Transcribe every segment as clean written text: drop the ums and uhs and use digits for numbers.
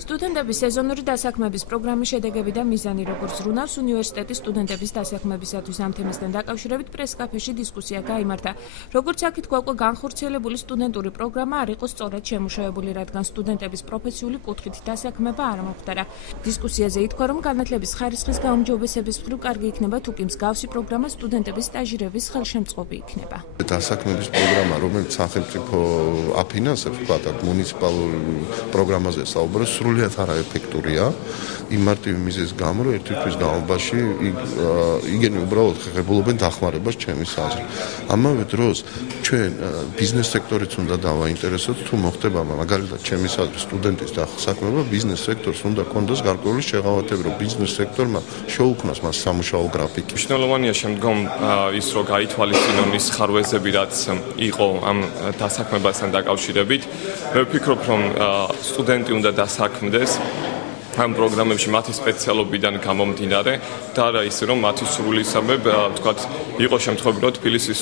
სტუდენტების სეზონური დასაქმების პროგრამის შედეგები და მიზანი როგორც ზრუნავს უნივერსიტეტის სტუდენტების დასაქმებისათვის ამ თემასთან დაკავშირებით პრეს-კაფეში დისკუსია გაიმართა. Როგორც აქ თქვა, უკვე განხორციელებული სტუდენტური პროგრამა არ იყო სწორად შემუშავებული, რადგან სტუდენტების პროფესიული კუთხით დასაქმება არ მომხდარა. დისკუსიაზე ითქვა, რომ განათლების ხარისხის გაუმჯობესების მხრივ კარგი იქნება, თუკი მსგავსი პროგრამა სტუდენტების სტაჟირების ხელშემწყობი იქნება. დასაქმების პროგრამა, რომელიც სახელმწიფო აფინანსებს, ვთქვათ, მუნიციპალურ პროგრამაზე საუბარს, სრულიად არაეფექტურია იმ მარტივი მიზეზის გამო, რომ ერთი თვის განმავლობაში იგენი უბრალოდ ხეხებულობენ დახმარებას ჩემის აზრით. ამავე დროს ჩვენ ბიზნეს სექტორიც უნდა დავაინტერესოთ, თუ მოხდება მაგალითად ჩემის აზრით სტუდენტის დასაქმება, ბიზნეს სექტორს უნდა კონდეს გარკვეული შეღავათები, რომ ბიზნეს სექტორმა შეუქმნას მას სამუშაო გრაფიკი. მნიშვნელოვანია შემდგომ ის, რომ გაითვალისწინონ ის ხარვეზები, რაც იყო ამ დასაქმებასთან დაკავშირებით. მე ვფიქრობ, რომ სტუდენტი უნდა დასაქმდეს ამ პროგრამებში მათი სპეციალობიდან გამომდინარე და არა ისე, რომ მათი სრულისამებრ, ვთქვათ, იყო შემთხვევები, რომ თბილისის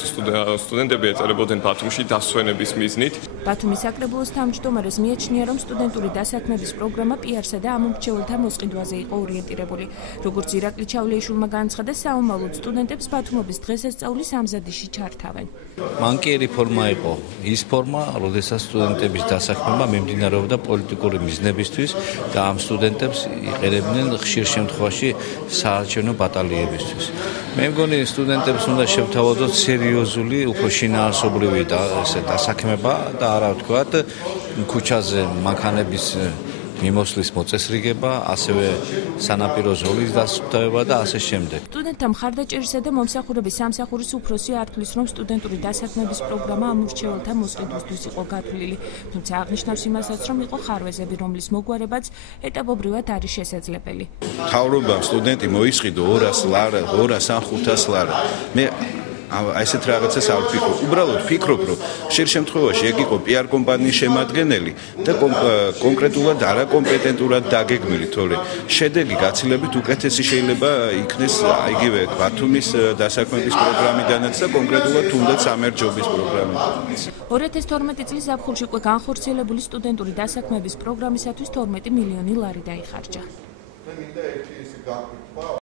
სტუდენტები ეწერებოდნენ ბათუმში დასვენების მიზნით. ბათუმის საკრებულოს თავმჯდომარეს მიაჩნია, რომ სტუდენტური დასაქმების პროგრამა პიარსა და ამომრჩეველთა მოსყიდვაზე იყო ორიენტირებული. როგორც ირაკლი ჩავლეიშვილმა განაცხადა, საომალოდ სტუდენტებს ბათუმობის დღესასწაულის ამზადიში ჩართავენ. მან კი ერი ფორმა იყო ის ფორმა, როდესაც სტუდენტების დასაქმება მიმდინარეობდა პოლიტიკური მიზნებისთვის და ამ სტუდენტებს იყენებდნენ ხშირ შემთხვევაში საარჩევნო ბატალიებისთვის. მე მგონი სტუდენტებს უნდა შევთავაზოთ სერიოზული, უფრო შინაარსობრივი დასაქმება და არა ვთქვათ ქუჩაზე მანქანების მიმოსვლის მოწესრიგება, ასევე სანაპირო ზოლის დასუფთავება და ასე შემდეგ. სტუდენტთა მხარდაჭერისა და მომსახურების სამსახურის უფროსი ართulis, რომ სტუდენტური დასაქმების პროგრამა ამორჩეველთა მოსყიდვისთვის იყო გათვლილი, თუმცა აღნიშნავს იმასაც, რომ იყო ხარვეზები, რომლის მოგვარებაც ეტაპობრივად არის შესაძლებელი. მთავრობამ სტუდენტი მოისყიდო 200 ლარა, 200 ან 500 ლარა. მე ასეთ რაღაცას არ ვფიქრობ. უბრალოდ ვფიქრობ, რომ ხშირ შემთხვევაში ეგ იყო PR კომპანიის შემადგენელი და კონკრეტულად არაკომპეტენტურად დაგეგმილი, თორე შედეგი გაცილებით უკეთესი შეიძლება იქნეს იგივე ბათუმის დასაქმების პროგრამიდანაც და კონკრეტულად თუნდაც სამერთჯობის პროგრამიდანაც. 2012 წლის ზაფხულში უკვე განხორციელებული სტუდენტური დასაქმების პროგრამისათვის 12 მილიონი ლარი დაიხარჯა.